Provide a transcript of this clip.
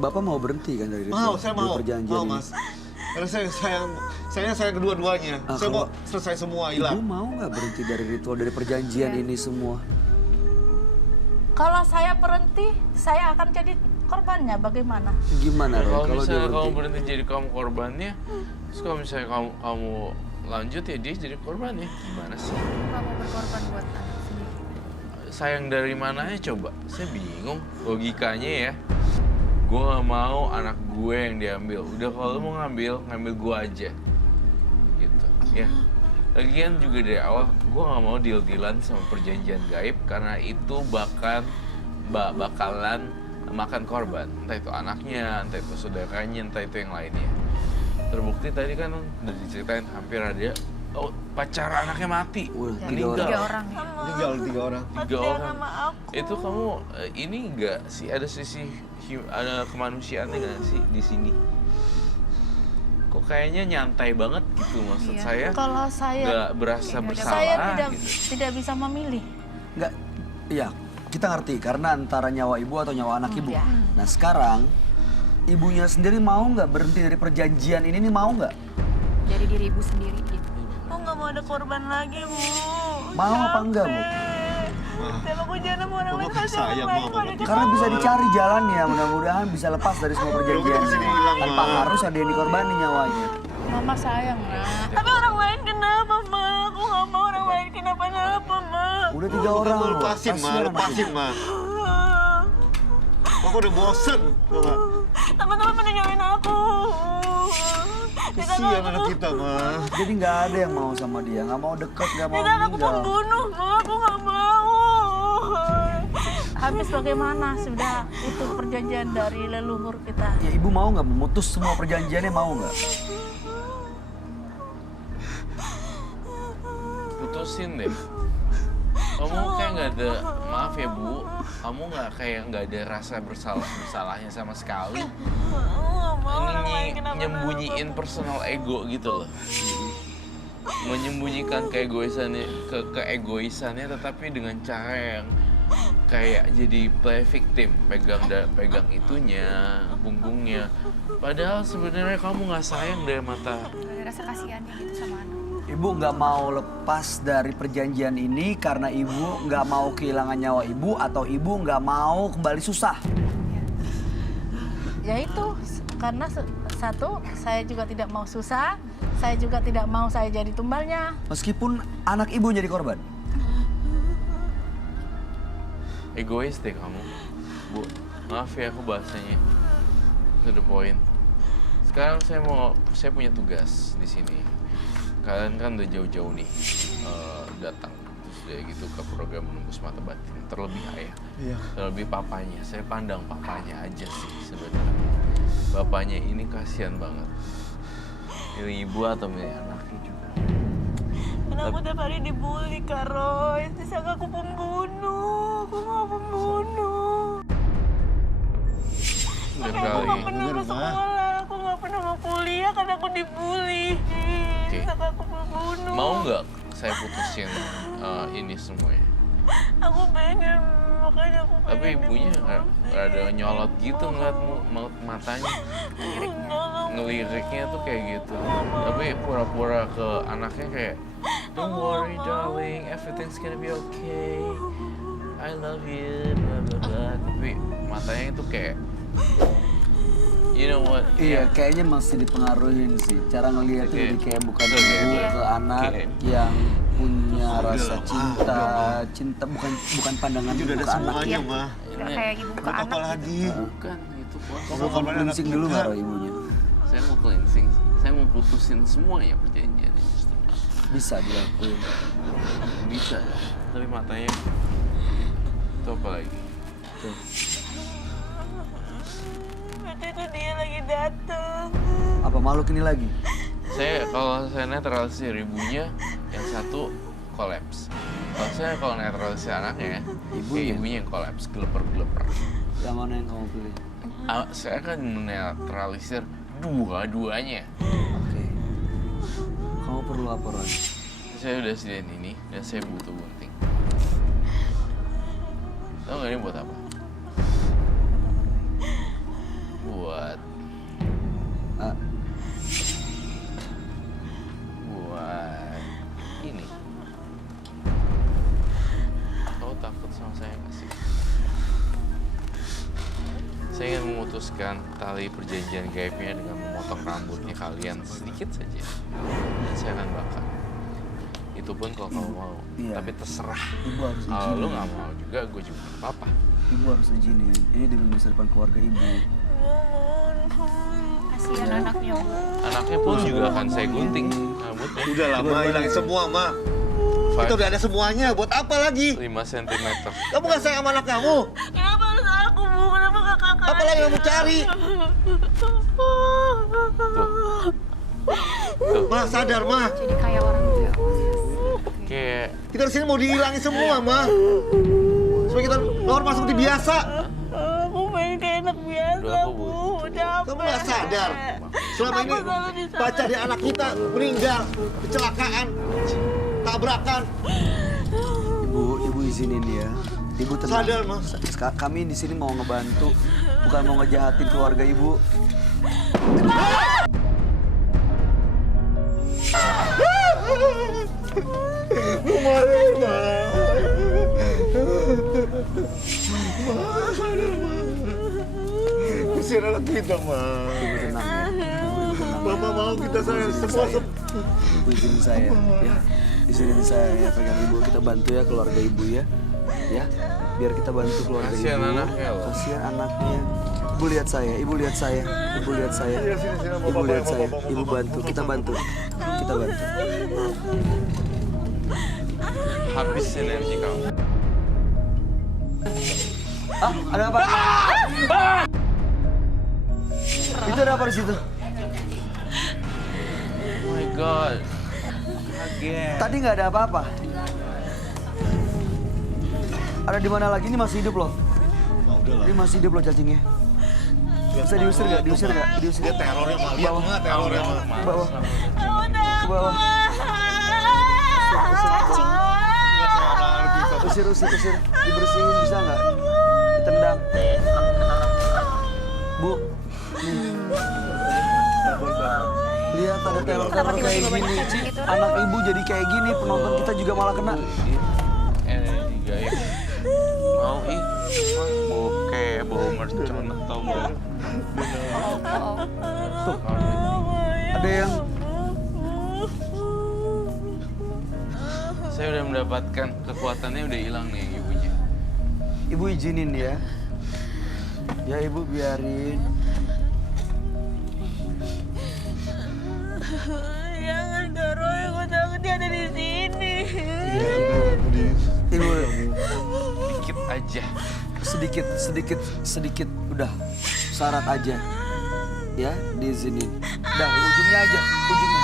Bapak mau berhenti kan dari Saya mau. perjanjian Mau, ini? Mas. Karena saya kedua-duanya. Saya mau selesai semua, Ibu hilang. mau nggak berhenti dari ritual, dari perjanjian ini semua? Kalau saya berhenti, saya akan jadi korbannya. Bagaimana? Gimana Roy Kalau kalau dia misalnya kamu berhenti? berhenti jadi kamu korbannya, terus kalau misalnya kamu lanjut ya dia jadi korbannya. Gimana sih? Nggak mau berkorban buat anak sendiri. Sayang dari mananya coba? Saya bingung logikanya ya. Gue gak mau anak gue yang diambil. Udah kalau lu mau ngambil gue aja. Gitu, ya. Lagian juga dari awal, gue gak mau deal-dealan sama perjanjian gaib karena itu bakalan makan korban. Entah itu anaknya, entah itu saudaranya, entah itu yang lainnya. Terbukti tadi kan udah diceritain hampir ada pacar anaknya mati, meninggal. 3 orang ya. Tinggal 3 orang. 3 orang. Itu kamu ini enggak sih ada ada kemanusiaannya nggak sih di sini? Kok kayaknya nyantai banget gitu maksud Iya. saya? Kalau saya, Nggak berasa bersalah saya gitu. tidak bisa memilih. Nggak, iya kita ngerti karena antara nyawa ibu atau nyawa anak ibu. Ya. Nah sekarang ibunya sendiri mau nggak berhenti dari perjanjian ini nih, mau nggak? Jadi diri ibu sendiri gitu. Aku nggak mau ada korban lagi, Bu. Mau apa enggak, Bu? Sama aku jangan sama orang Mama lain, kasih sayang, orang lain, Mama. kalau dia Karena bisa dicari jalannya, mudah-mudahan bisa lepas dari semua perjanjian Kita di sini hilang, tanpa Ma. harus ada yang dikorbanin nyawanya. Mama sayang, Nak. Tapi orang lain kenapa, Ma? Aku nggak mau orang lain kenapa-napa, Ma. Udah 3 orang loh. Lepasin, Ma. Kasihan Lepasin, Ma. Aku udah bosen. Tau nggak? Teman-teman pada nyalain aku. Kesian anak kita, Ma. Jadi nggak ada yang mau sama dia, nggak mau deket, nggak mau Kita aku meninggal. pembunuh, Ma. Aku nggak mau. Habis bagaimana sudah itu perjanjian dari leluhur kita. Ya ibu mau nggak memutus semua perjanjiannya, mau nggak? Putusin deh. Kamu kayak nggak ada, maaf ya Bu, kamu nggak ada rasa bersalahnya sama sekali. Ini nyembunyiin personal ego gitu loh. Menyembunyikan keegoisannya tetapi dengan cara yang kayak jadi play victim, pegang itunya, punggungnya. Padahal sebenarnya kamu nggak sayang dari mata. Nggak ada rasa kasihannya gitu sama anak. Ibu nggak mau lepas dari perjanjian ini karena ibu nggak mau kehilangan nyawa ibu atau ibu nggak mau kembali susah. Ya itu, karena satu, saya juga tidak mau susah, saya juga tidak mau saya jadi tumbalnya. Meskipun anak ibu jadi korban. Egois deh kamu, Bu. Maaf ya aku bahasanya. To the point. Sekarang saya punya tugas di sini. Kalian kan udah jauh-jauh nih datang terus udah gitu ke program Menembus Mata Batin. Terlebih ayah, Iya. terlebih papanya. Saya pandang papanya aja sih sebenarnya. Bapaknya ini kasihan banget. Milih ibu atau milih anaknya juga. Karena aku tiap hari dibully, Kak Roy. Disangka aku pembunuh, aku nggak pembunuh. Udah Makanya aku kali. nggak pernah Bener, mau Ma. sekolah, aku nggak pernah mau kuliah karena aku dibully. Oke. Disangka aku pembunuh. Mau nggak saya putusin ini semuanya? Aku pengen, makanya aku pengen. Tapi ibunya rada nyolot gitu ngeliat matanya. Ngeliriknya tuh kayak gitu. Tapi pura-pura ke anaknya kayak, don't worry darling, everything's gonna be okay. I love you, bla bla bla. Tapi matanya itu kayak, you know what? Iya, kayaknya masih dipengaruhin sih. Cara ngeliatnya Oke. jadi kayak bukan Oke, ibu oke. ke anak Oke. yang punya rasa Udah, cinta bukan pandangan Ini udah ibu ada ke anak. semuanya, Ma. Nggak kayak ibu ke Buat apa anak. lagi? Bukan, itu bos. Kamu Kamu korban anak cleansing dulu kita. nggak Roy ibunya? Saya mau cleansing, saya mau putusin semuanya perjanjiannya justru. Bisa dilakuin. Bisa, tapi matanya itu apa lagi? Tuh. Berarti itu dia lagi datang. Apa makhluk ini lagi? Kalau saya netralisir ibunya, yang satu kolaps. Kalau netralisir anaknya, ibunya yang kolaps, geleper-geleper. Yang mana yang kamu pilih? Saya akan menetralisir dua-duanya. Oke. Kamu perlu apa Roy? Saya udah sediain ini dan saya butuh gunting. Tahu nggak ini buat apa? sama saya nggak sih? Saya ingin memutuskan tali perjanjian gaibnya dengan memotong rambutnya kalian sedikit saja. Dan saya akan bakar. Itu pun kalau kamu mau. Iya. Tapi terserah. Ibu harus Kalau lu izinin. nggak mau juga, gue juga nggak apa-apa. Ibu harus izinin. Ini demi masa depan keluarga ibu. Kasihan anaknya, Bu. Anaknya pun juga akan saya gunting rambutnya. Udah lah, Ma, hilangin semua, Ma. Kita udah ada semuanya, buat apa lagi? 5 cm. Kamu gak sayang sama anak kamu? Kenapa harus aku, Bu? Kenapa gak kakak? Apa lagi yang kamu cari? Tuh. Ma, sadar, Ma. Jadi kayak orang juga. Kayak Kita di sini mau dihilangin semua, Ma. Supaya kita normal seperti biasa. Aku pengen kayak anak biasa, Udah, aku, Bu. Bu. Capek. Kamu gak sadar? Selama ini Aku selalu disalahin. pacar di anak kita meninggal, kecelakaan, tabrakan. Ibu izinin dia. Ibu tenang. Sadar, Ma. Kami di sini mau ngebantu, bukan mau ngejahatin keluarga ibu. Kemarin, Ma. Usir anak kita, Ma. Ibu tenang ya. Ibu tenang. Bapak mau kita sayang semua. Ibu izinin saya, ya. Izinin saya ya, pegang ibu. Kita bantu ya keluarga ibu ya. Ya, biar kita bantu keluarga Kasihan ibu. anaknya loh. Kasihan anaknya. Ibu lihat saya, ibu lihat saya, ibu lihat saya. Iya, sini, sini, Ibu Bapak, lihat Bapak, saya, Bapak, ibu Bapak, bantu, Bapak, kita Bapak. bantu. Kita bantu. habis energi kamu. Ah, ada apa? Itu ada apa di situ? Oh my god. Kaget. Tadi nggak ada apa-apa. Ada di mana lagi? Ini masih hidup loh. Ma, udahlah. Ini masih hidup loh cacingnya. Bisa diusir nggak? Diusir nggak? Diusir. Dia terornya, Ma. Lihat, Ma, terornya, Ma. Ke bawah. Aku Ke bawah. Cacing. Usir. Dibersihin bisa nggak? Ditendang. Bu. Nih. Lihat ada teror-teror kayak gini. Anak ibu jadi kayak gini, penonton kita juga malah kena. Energi gaib. Mau ih. Bau mercon atau bau. Tuh. Ada yang Saya udah mendapatkan kekuatannya udah hilang nih yang ibunya. ibu izinin ya. Ya ibu biarin. Jangan, Kak Roy. Aku takut dia ada di sini. Ibu Dikit aja. sedikit udah syarat aja. Ya, diizinin. Udah ujungnya aja, ujungnya.